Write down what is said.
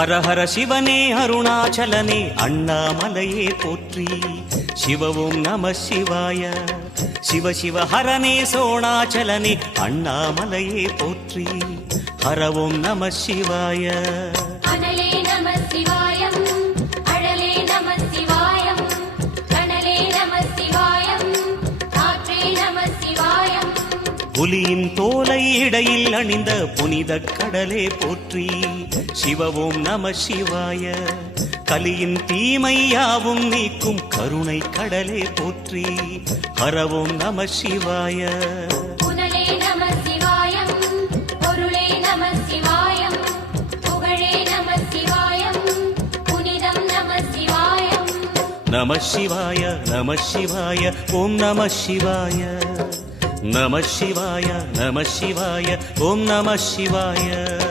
ஹர ஹர சிவனே அருணாச்சலனே அண்ணாமலையே போற்றி. சிவ ஓம் நம சிவாய. சிவ சிவ ஹரனே சோணாச்சலனே அண்ணாமலையே போற்றி. ஹர ஓம் நம சிவாய. அனலே நம சிவாயம், அழலே நம சிவாயம், கனலே நம சிவாயம், காற்றே நம சிவாயம். புலியின் தோலை இடையில் அணிந்த புனித கடலே போற்றி. சிவ ஓம் நம சிவாய. கலியின் தீமையாவும் நீக்கும் கருணை கடலே போற்றி. ஹர ஓம் நம சிவாய. புனலே நம சிவாயம், பொருளே நம சிவாயம், புகழே நம சிவாயம், புனிதம் நம சிவாயம். நம சிவாய நம சிவாய ஓம் நம சிவாய. நம சிவாய நம சிவாய ஓம் நம சிவாய.